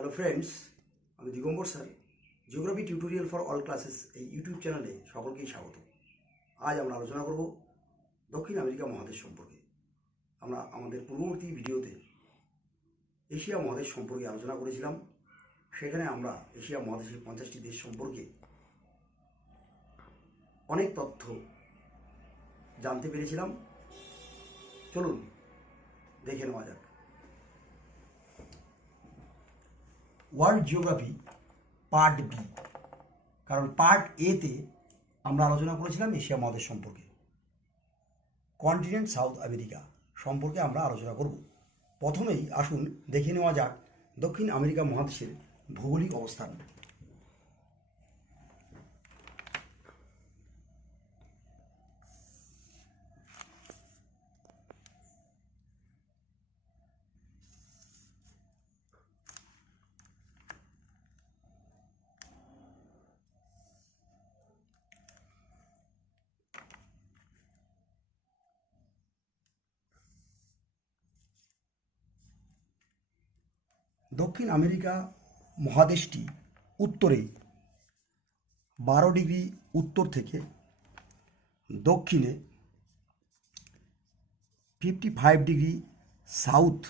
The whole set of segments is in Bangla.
হ্যালো ফ্রেন্ডস, আমি Digambar sir. Geography tutorial for all classes এই ইউটিউব চ্যানেলে সকলকেই স্বাগত। আজ আমরা আলোচনা করব দক্ষিণ আমেরিকা মহাদেশ সম্পর্কে। আমরা আমাদের পূর্ববর্তী ভিডিওতে এশিয়া মহাদেশ সম্পর্কে আলোচনা করেছিলাম। সেখানে আমরা এশিয়া মহাদেশের 50টি দেশ সম্পর্কে অনেক তথ্য জানতে পেরেছিলাম। চলুন দেখে নেওয়া যাক। ওয়ার্ল্ড জিওগ্রাফি পার্ট বি, কারণ পার্ট এতে আমরা আলোচনা করেছিলাম এশিয়া মহাদেশ সম্পর্কে। কন্টিনেন্ট সাউথ আমেরিকা সম্পর্কে আমরা আলোচনা করব। প্রথমেই আসুন দেখে নেওয়া যাক দক্ষিণ আমেরিকা মহাদেশের ভৌগোলিক অবস্থান। দক্ষিণ আমেরিকা মহাদেশটি উত্তরে 12 ডিগ্রি উত্তর থেকে দক্ষিণে 55 ডিগ্রি সাউথ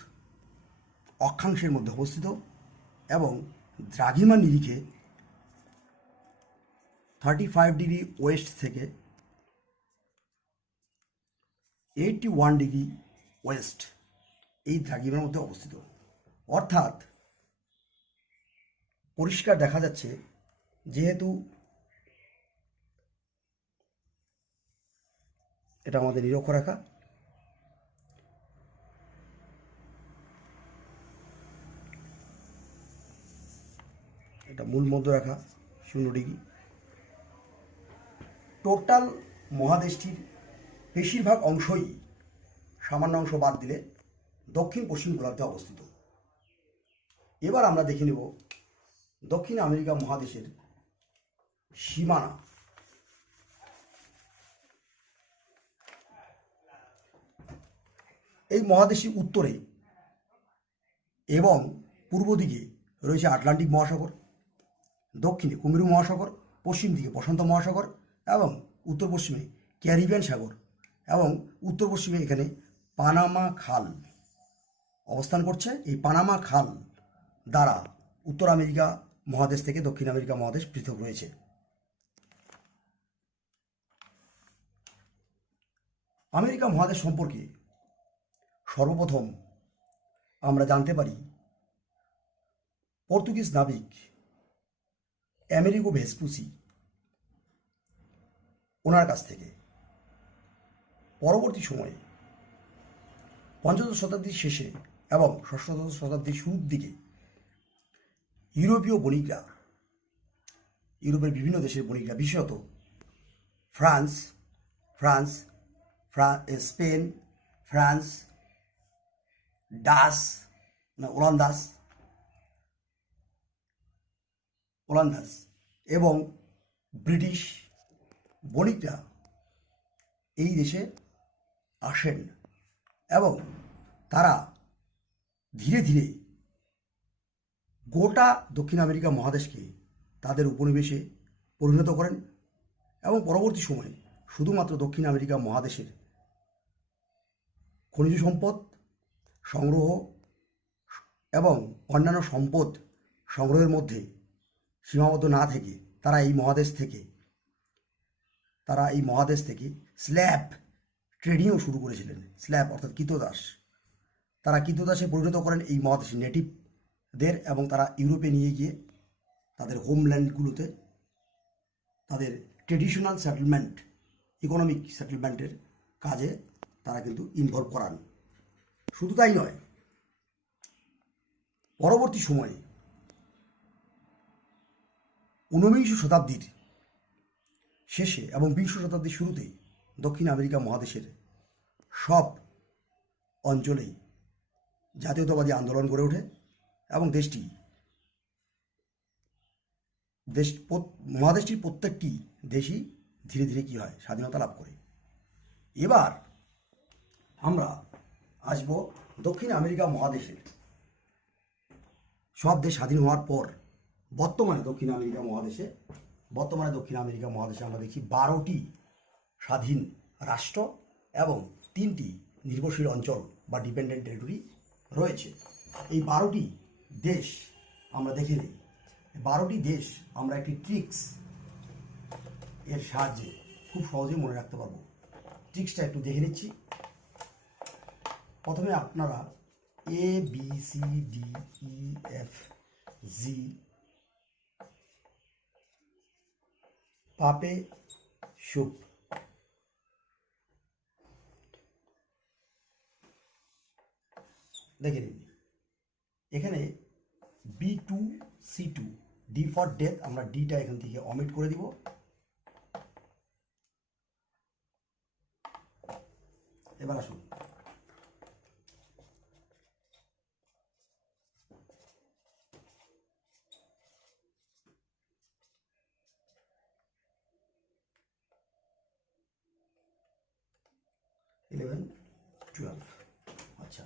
অক্ষাংশের মধ্যে অবস্থিত এবং দ্রাঘিমা নিরিখে 35 ডিগ্রি ওয়েস্ট থেকে 81 ডিগ্রি ওয়েস্ট এই দ্রাঘিমার মধ্যে অবস্থিত। অর্থাৎ পরিষ্কার দেখা যাচ্ছে, যেহেতু এটা আমাদের নিরক্ষরেখা, এটা মূল মধ্যরেখা 0 ডিগ্রি। টোটাল মহাদেশটির বেশিরভাগ অংশই, সামান্য অংশ বাদ দিলে, দক্ষিণ পশ্চিম গোলার্ধে অবস্থিত। এবার আমরা দেখে নেব দক্ষিণ আমেরিকা মহাদেশের সীমানা। এই মহাদেশের উত্তরে এবং পূর্ব দিকে রয়েছে আটলান্টিক মহাসাগর, দক্ষিণে কুমেরু মহাসাগর, পশ্চিম দিকে প্রশান্ত মহাসাগর এবং উত্তর পশ্চিমে ক্যারিবিয়ান সাগর, এবং উত্তর পশ্চিমে এখানে পানামা খাল অবস্থান করছে। এই পানামা খাল দ্বারা উত্তর আমেরিকা মহাদেশ থেকে দক্ষিণ আমেরিকা মহাদেশ পৃথক রয়েছে। আমেরিকা মহাদেশ সম্পর্কে সর্বপ্রথম আমরা জানতে পারি পর্তুগিজ নাবিক আমেরিগো ভেসপুসি ওনার কাছ থেকে। পরবর্তী সময়ে পঞ্চদশ শতাব্দীর শেষে এবং ষষ্ঠদশ শতাব্দীর শুরুর দিকে ইউরোপীয় বণিকরা, ইউরোপের বিভিন্ন দেশের বণিকরা, বিশেষত স্পেন, ফ্রান্স, ওলান্দাস এবং ব্রিটিশ বণিকরা এই দেশে আসেন এবং তারা ধীরে ধীরে গোটা দক্ষিণ আমেরিকা মহাদেশকে তাদের উপনিবেশে পরিণত করেন এবং পরবর্তী সময়ে শুধুমাত্র দক্ষিণ আমেরিকা মহাদেশের খনিজ সম্পদ সংগ্রহ এবং অন্যান্য সম্পদ সংগ্রহের মধ্যে সীমাবদ্ধ না থেকে তারা এই মহাদেশ থেকে স্ল্যাব ট্রেডিংও শুরু করেছিলেন। স্ল্যাব অর্থাৎ কৃতদাস। তারা কৃতদাসে পরিণত করেন এই মহাদেশের নেটিভদের এবং তারা ইউরোপে নিয়ে গিয়ে তাদের হোমল্যান্ডগুলোতে তাদের ট্রেডিশনাল সেটেলমেন্ট, ইকোনমিক সেটেলমেন্টের কাজে তারা কিন্তু ইনভলভ করান। শুধু তাই নয়, পরবর্তী সময়ে 19 শতাব্দীর শেষে এবং 20 শতাব্দীর শুরুতে দক্ষিণ আমেরিকা মহাদেশের সব অঞ্চলেই জাতীয়তাবাদী আন্দোলন গড়ে ওঠে এবং মহাদেশটির প্রত্যেকটি দেশই ধীরে ধীরে কী হয়, স্বাধীনতা লাভ করে। এবার আমরা আসব দক্ষিণ আমেরিকা মহাদেশের সব দেশ স্বাধীন হওয়ার পর বর্তমানে দক্ষিণ আমেরিকা মহাদেশে আমরা দেখি 12টি স্বাধীন রাষ্ট্র এবং 3টি নির্ভরশীল অঞ্চল বা ডিপেন্ডেন্ট টেরিটরি রয়েছে। এই 12টি দেশ আমরা দেখে নিই। 12টি দেশ আমরা একটি ট্রিক্স এর সাহায্যে খুব সহজেই মনে রাখতে পারবো। ট্রিক্সটা একটু দেখে নিচ্ছি। প্রথমে আপনারা ABCDEFG পাপে সুপ দেখে নিন। এখানে B2C2 ডি ফর ডেথ, আমরা ডিটা এখান থেকে অমিট করে দিব। এবার আসুন ইলেভেন 12। আচ্ছা,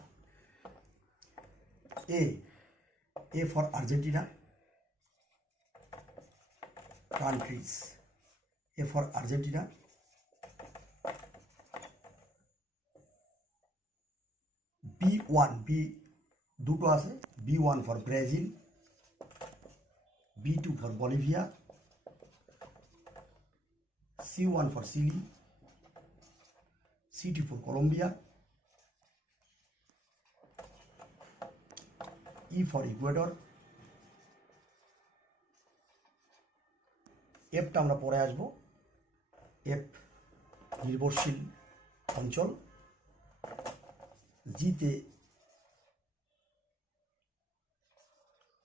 A for Argentina countries, A for Argentina. B1 দুটো আছে, B1 for Brazil, B2 for Bolivia, C1 for Chile, C2 for Colombia, E for Ecuador. এফটা আমরা পরে আসব। এফ নির্ভরশীল অঞ্চল, জিতে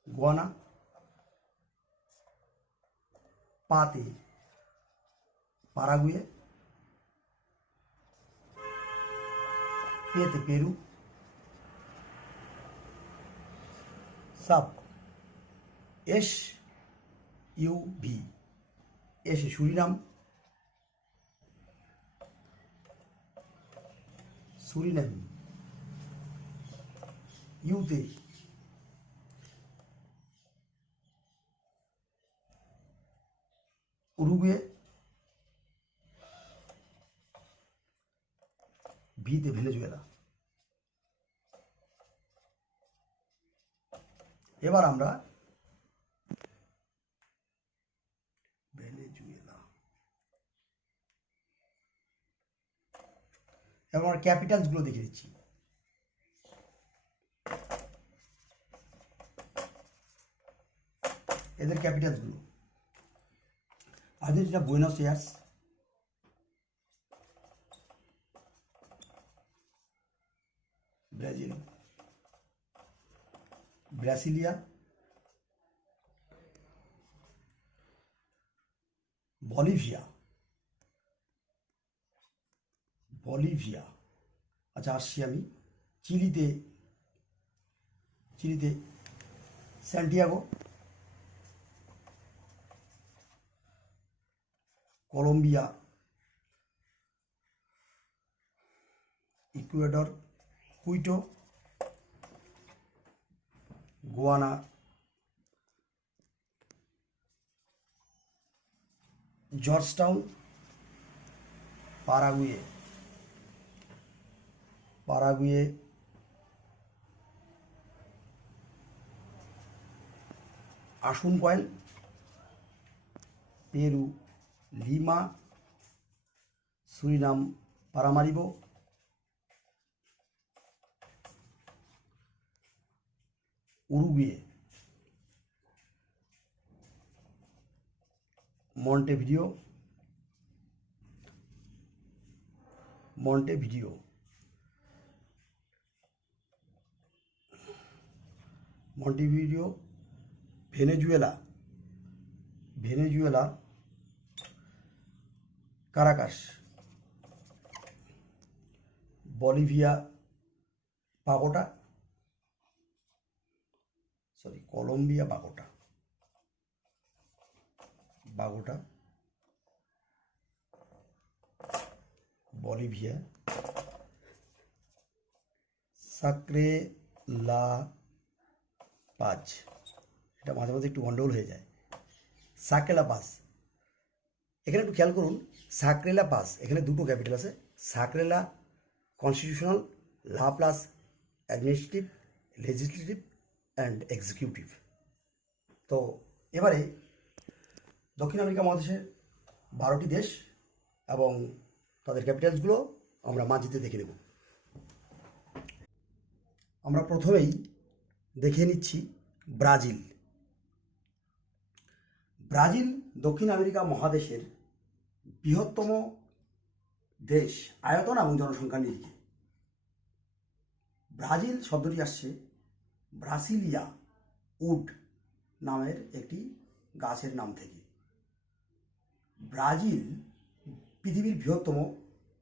গুয়ানা, পাতে পারাগুয়ে, পেতে পেরু, সাব SUV এসে সুরিনাম, ইউতে উরুগুয়ে, ভিতে ভেনেজুয়েলা। এবার আমরা এবার আমরা ক্যাপিটালসগুলো দেখে দিচ্ছি। এদের ক্যাপিটালসগুলো: Argentina Buenos Aires, Brazil Brasilia, Bolivia আচ্ছা আসছি আমি চিলিতে Santiago, Colombia, Ecuador Quito, Guyana, Georgetown, Paraguay Asuncion, Peru Lima, Suriname Paramaribo, Uruguay Montevideo, Venezuela Caracas, Bolivia Colombia Bogota, Bolivia Sucre La Paz. এটা মাঝে মাঝে একটু গন্ডগোল হয়ে যায়। সাকরেলা পাস, এখানে একটু খেয়াল করুন, সাকরেলা পাস এখানে দুটো ক্যাপিটাল আছে। সাকরেলা কনস্টিটিউশনাল লা plus administrative, legislative and executive. তো এবারে দক্ষিণ আমেরিকা মহাদেশের 12টি দেশ এবং তাদের ক্যাপিটালসগুলো আমরা মানচিত্রে দেখে নেব। আমরা প্রথমেই দেখে নিচ্ছি ব্রাজিল। ব্রাজিল দক্ষিণ আমেরিকা মহাদেশের বৃহত্তম দেশ আয়তন এবং জনসংখ্যার নিরিখে। ব্রাজিল শব্দটি আসছে ব্রাসিলিয়া উড নামের একটি গাছের নাম থেকে। ব্রাজিল পৃথিবীর বৃহত্তম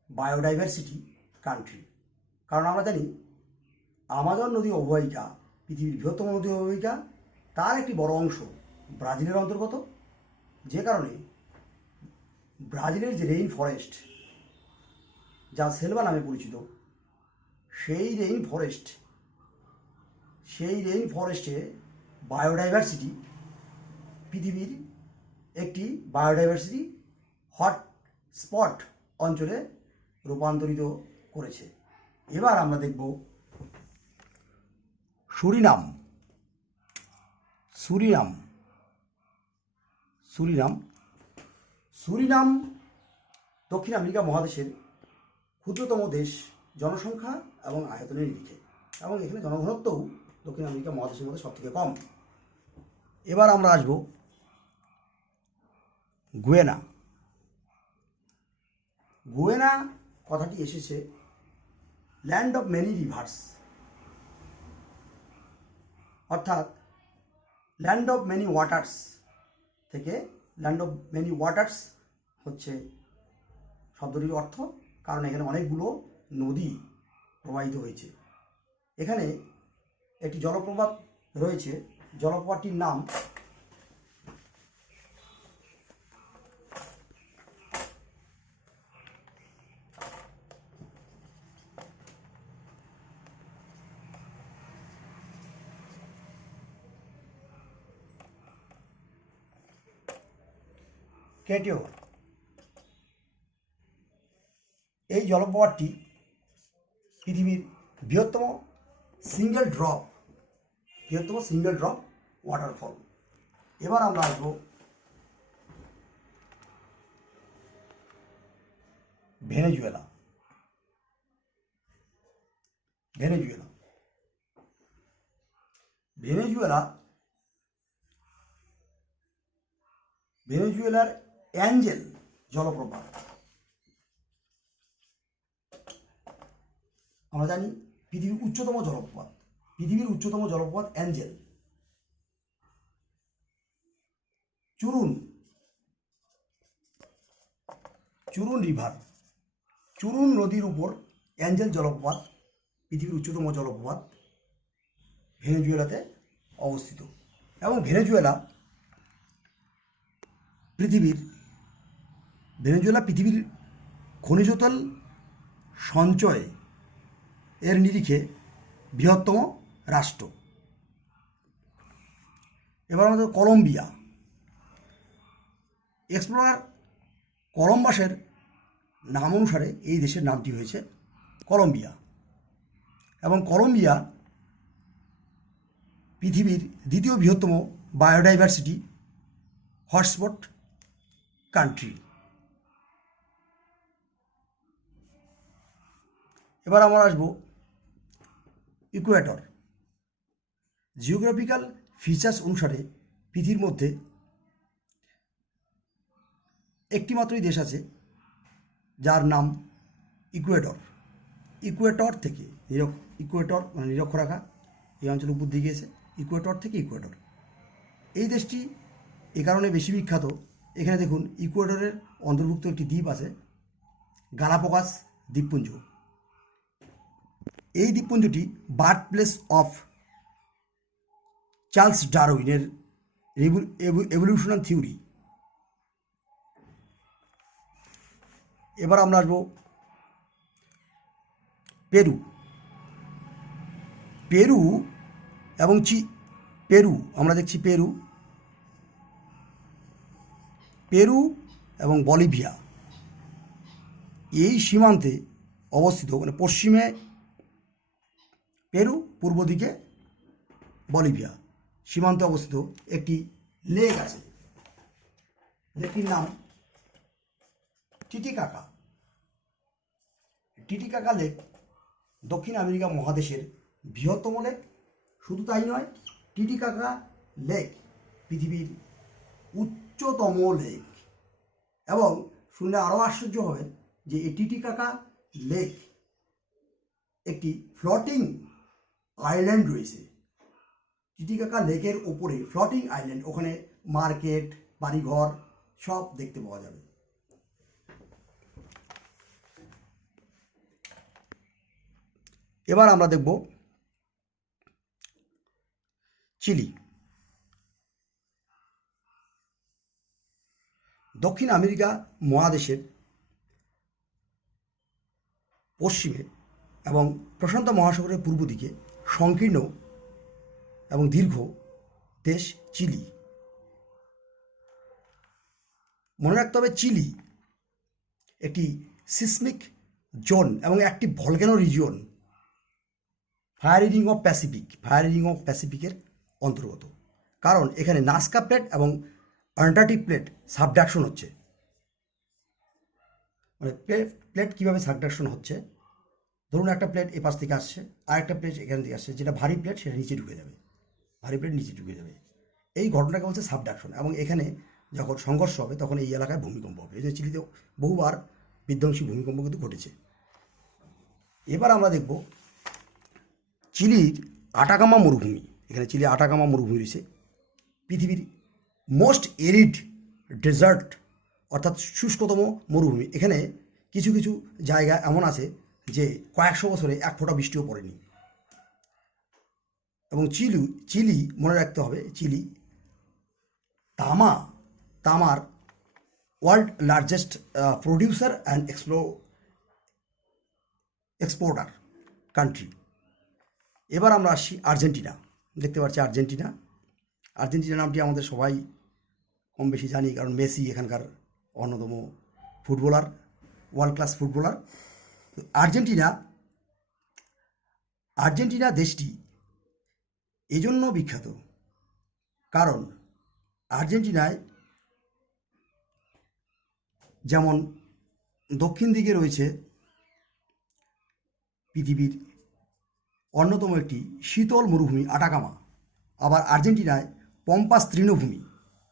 বায়োডাইভার্সিটি কান্ট্রি, কারণ আমরা জানি আমাজন নদী অববাহিকা পৃথিবীর বৃহত্তম নদী অববাহিকা, তার একটি বড় অংশ ব্রাজিলের অন্তর্গত, যে কারণে ব্রাজিলের যে রেইন ফরেস্ট, যা সেলভা নামে পরিচিত, সেই রেইন ফরেস্টে বায়োডাইভার্সিটি পৃথিবীর একটি বায়োডাইভার্সিটি হট স্পট অঞ্চলে রূপান্তরিত করেছে। এবার আমরা দেখব সুরিনাম। সুরিনাম দক্ষিণ আমেরিকা মহাদেশের ক্ষুদ্রতম দেশ জনসংখ্যা এবং আয়তনের নিরিখে, এবং এখানে জনঘনত্বও দক্ষিণ আমেরিকা মহাদেশের মধ্যে সবথেকে কম। এবার আমরা আসব গুয়েনা। গুয়েনা কথাটি এসেছে ল্যান্ড অফ মেনি রিভার্স, অর্থাৎ ল্যান্ড অফ মেনি ওয়াটার্স থেকে। ল্যান্ড অফ মেনি ওয়াটার্স হচ্ছে শব্দটির অর্থ, কারণ এখানে অনেকগুলো নদী প্রবাহিত হয়েছে। এখানে একটি জলপ্রপাত রয়েছে, জলপ্রপাতটির নাম কেটিও। এই জলপ্রপাতটি পৃথিবীর বৃহত্তম সিঙ্গেল ড্রপ ওয়াটারফল। এবার আমরা আসবো ভেনেজুয়েলা। ভেনেজুয়েলার অ্যাঞ্জেল জলপ্রপাত। আমরা জানি পৃথিবীর উচ্চতম জলপ্রপাত অ্যাঞ্জেল। চুরুন নদীর উপর অ্যাঞ্জেল জলপ্রপাত পৃথিবীর উচ্চতম জলপ্রপাত ভেনেজুয়েলাতে অবস্থিত। এবং ভেনেজুয়েলা পৃথিবীর খনিজ তেল সঞ্চয় এর নিরিখে বৃহত্তম রাষ্ট্র। এবার আমাদের কলম্বিয়া। এক্সপ্লোরার কলম্বাসের নাম অনুসারে এই দেশের নামটি হয়েছে কলম্বিয়া, এবং কলম্বিয়া পৃথিবীর দ্বিতীয় বৃহত্তম বায়োডাইভার্সিটি হটস্পট কান্ট্রি। এবার আমরা আসব ইকুয়েটর। জিওগ্রাফিক্যাল ফিচার্স অনুসারে পৃথিবীর মধ্যে একটি মাত্রই দেশ আছে যার নাম ইকুয়েটর। ইকুয়েটর মানে নিরক্ষরেখা এই অঞ্চল উপর দিয়ে গিয়েছে, ইকুয়েটর থেকে ইকুয়েটর। এই দেশটি এ কারণে বেশি বিখ্যাত, এখানে দেখুন ইকুয়েটরের অন্তর্ভুক্ত একটি দ্বীপ আছে, গালাপাগোস দ্বীপপুঞ্জ। এই দ্বীপপুঞ্জটি বার্থ প্লেস অফ চার্লস ডারউইনের এভলিউশনাল থিওরি। এবার আমরা আসবো পেরু এবং পেরু, আমরা দেখছি পেরু, পেরু এবং বলিভিয়া এই সীমান্তে অবস্থিত, মানে পশ্চিমে পেরু, পূর্ব দিকে বলিভিয়া সীমান্তে অবস্থিত একটি লেক আছে। লেকটির নাম টিটিকাকা। টিটিকাকা লেক দক্ষিণ আমেরিকা মহাদেশের বৃহত্তম লেক। শুধু তাই নয়, টিটিকাকা লেক পৃথিবীর উচ্চতম লেক। এবং শুনলে আরও আশ্চর্য হবেন যে এই টিটিকাকা লেক একটি ফ্লোটিং আইল্যান্ড রয়েছে। টিটিকাকা লেকের ওপরে ফ্লোটিং আইল্যান্ড, ওখানে মার্কেট, বাড়িঘর সব দেখতে পাওয়া যাবে। এবার আমরা দেখব চিলি। দক্ষিণ আমেরিকা মহাদেশের পশ্চিমে এবং প্রশান্ত মহাসাগরের পূর্ব দিকে সংকীর্ণ এবং দীর্ঘ দেশ চিলি। মনে রাখতে হবে চিলি একটি সিসমিক জোন এবং একটি volcano region, fire ring of প্যাসিফিকের অন্তর্গত। কারণ এখানে নাস্কা প্লেট এবং আন্টার্কটিক প্লেট সাবডাকশন হচ্ছে। মানে প্লেট কীভাবে সাবডাকশন হচ্ছে, ধরুন একটা প্লেট এ পাশ থেকে আসছে, আর একটা প্লেট এখান থেকে আসছে, যেটা ভারী প্লেট সেটা নিচে ঢুকে যাবে, ভারী প্লেট নিচে ঢুকে যাবে। এই ঘটনাকে বলছে সাবডাকশন। এবং এখানে যখন সংঘর্ষ হবে তখন এই এলাকায় ভূমিকম্প হবে। এই যে চিলিতে বহুবার বিধ্বংসী ভূমিকম্প কিন্তু ঘটেছে। এবার আমরা দেখব চিলির আটাকামা মরুভূমি। এখানে চিলি আটাকামা মরুভূমি রয়েছে, পৃথিবীর মোস্ট এরিড ডেজার্ট, অর্থাৎ শুষ্কতম মরুভূমি। এখানে কিছু কিছু জায়গা এমন আছে যে কয়েকশো বছরে এক ফোঁটা বৃষ্টিও পড়েনি। এবং চিলি মনে রাখতে হবে, চিলি তামার world largest producer and exporter country. এবার আমরা আসছি আর্জেন্টিনা। দেখতে পাচ্ছি আর্জেন্টিনা নামটি আমাদের সবাই কম বেশি জানি, কারণ মেসি এখানকার অন্যতম footballer, world class footballer. Argentina দেশটি এজন্য বিখ্যাত কারণ আর্জেন্টিনায় যেমন দক্ষিণ দিকে রয়েছে পৃথিবীর অন্যতম একটি শীতল মরুভূমি আটাকামা, আবার আর্জেন্টিনায় পম্পাস তৃণভূমি,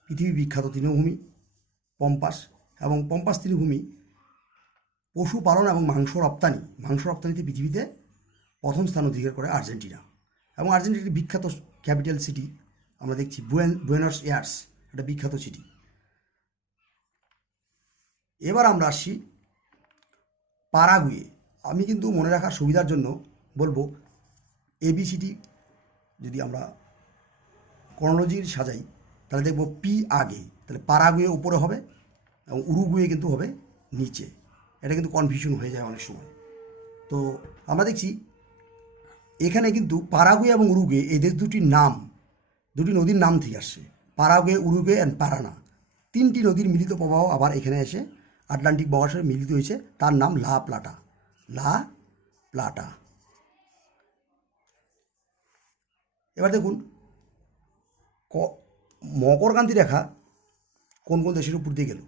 পৃথিবী বিখ্যাত তৃণভূমি পম্পাস। এবং পম্পাস তৃণভূমি পশুপালন এবং মাংস রপ্তানিতে পৃথিবীতে প্রথম স্থান অধিকার করে আর্জেন্টিনা। এবং আর্জেন্টিনার একটি বিখ্যাত ক্যাপিটাল সিটি আমরা দেখছি বুয়েনোস এয়ার্স, একটা বিখ্যাত সিটি। এবার আমরা আসছি পারাগুয়ে। আমি কিন্তু মনে রাখার সুবিধার জন্য বলবো এবিসিটি যদি আমরা ক্রনোলজির সাজাই তাহলে দেখব পি আগে, তাহলে পারাগুয়ে উপরে হবে এবং উরুগুয়ে কিন্তু হবে নিচে। এটা কিন্তু কনফিউশন হয়ে যায় অনেক সময়। তো আমরা দেখছি এখানে কিন্তু পারাগুয়ে এবং উরুগুয়ে এই দেশ দুটি নদীর নাম থেকে আসছে। পারাগুয়ে, উরুগুয়ে অ্যান্ড পারানা, তিনটি নদীর মিলিত প্রবাহ আবার এখানে এসে আটলান্টিক মহাসাগরে মিলিত হয়েছে, তার নাম লা প্লাটা। এবার দেখুন মকরকান্তি রেখা কোন কোন দেশের উপর দিয়ে গেল।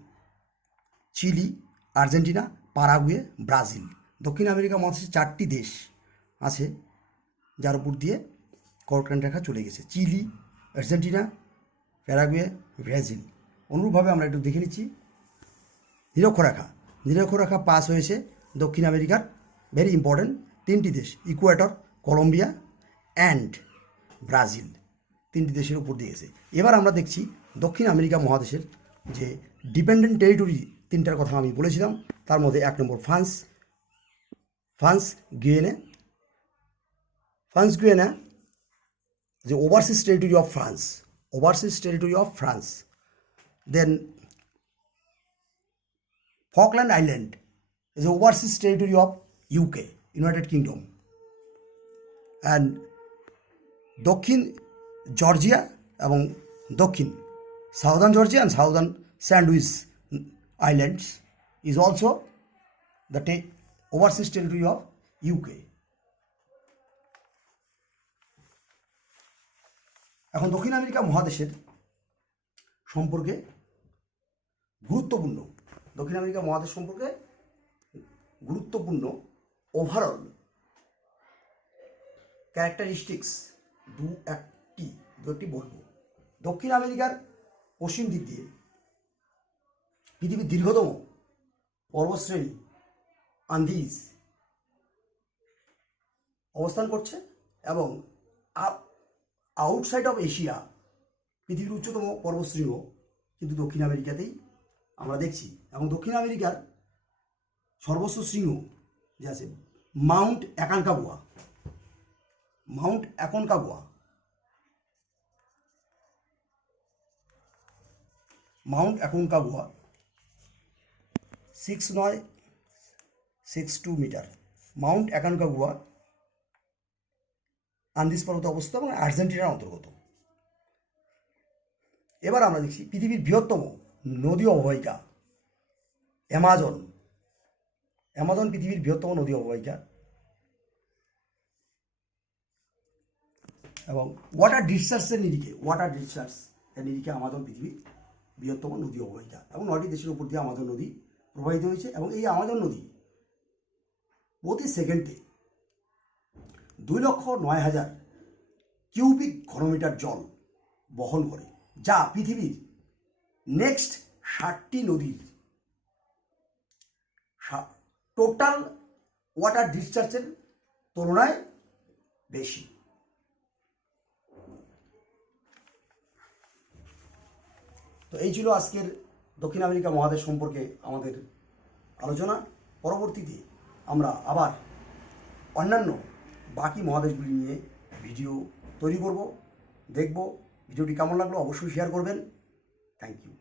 Chile, Argentina, Paraguay, Brazil. দক্ষিণ আমেরিকা মহাদেশে 4টি দেশ আছে যার উপর দিয়ে কর্কটক্রান্তি রেখা চলে গেছে, চিলি, আর্জেন্টিনা, প্যারাগুয়ে, ব্রাজিল। অনুরূপভাবে আমরা একটু দেখে নিচ্ছি নিরক্ষরেখা পাস হয়েছে দক্ষিণ আমেরিকার ভেরি ইম্পর্টেন্ট 3টি দেশ, ইকুয়েটর, কলম্বিয়া অ্যান্ড ব্রাজিল, 3টি দেশের উপর দিয়ে গেছে। এবার আমরা দেখছি দক্ষিণ আমেরিকা মহাদেশের যে ডিপেন্ডেন্ট টেরিটরি 3টার কথা আমি বলেছিলাম, তার মধ্যে 1 নম্বর ফ্রান্স গুয়েনা, যে overseas territory of France. Then Falkland Island is the overseas territory of UK, United Kingdom. And দক্ষিণ জর্জিয়া এবং দক্ষিণ southern Georgia and southern sandwich islands is also the overseas territory of UK. এখন দক্ষিণ আমেরিকা মহাদেশের সম্পর্কে গুরুত্বপূর্ণ, দক্ষিণ আমেরিকা মহাদেশ সম্পর্কে গুরুত্বপূর্ণ ওভারঅল ক্যারেক্টারিস্টিক্স দু একটি বলবো। দক্ষিণ আমেরিকার পশ্চিম দিক দিয়ে পৃথিবীর দীর্ঘতম পর্বতশ্রেণী আন্দিজ অবস্থান করছে এবং আউটসাইড অফ এশিয়া পৃথিবীর উচ্চতম পর্বতশৃঙ্গ কিন্তু দক্ষিণ আমেরিকাতেই আমরা দেখছি। এবং দক্ষিণ আমেরিকার সর্বোচ্চ শৃঙ্গ যে আছে Mount Aconcagua, Mount Aconcagua, Mount Aconcagua 6962 metre. Mount Aconcagua Andes পর্বতে অবস্থিত এবং আর্জেন্টিনার অন্তর্গত। এবার আমরা দেখছি পৃথিবীর বৃহত্তম নদী অববাহিকা অ্যামাজন। অ্যামাজন পৃথিবীর বৃহত্তম নদী অববাহিকা এবং ওয়াটার ডিসচার্জের নিরিখে আমাজন পৃথিবীর বৃহত্তম নদী অববাহিকা এবং 9টি দেশের উপর দিয়ে আমাজন নদী প্রবাহিত হয়েছে। এবং এই আমাজন নদী প্রতি সেকেন্ডে 2,09,000 কিউবিক ঘনমিটার জল বহন করে, যা পৃথিবীর নেক্সট 60টি নদীর টোটাল ওয়াটার ডিসচার্জের তুলনায় বেশি। তো এই ছিল আজকের দক্ষিণ আমেরিকা মহাদেশ সম্পর্কে আমাদের আলোচনা। পরবর্তীতে আমরা আবার অন্যান্য বাকি মহাদেশগুলি নিয়ে ভিডিও তৈরি করব, দেখব। ভিডিওটি কেমন লাগলো অবশ্যই শেয়ার করবেন। Thank you.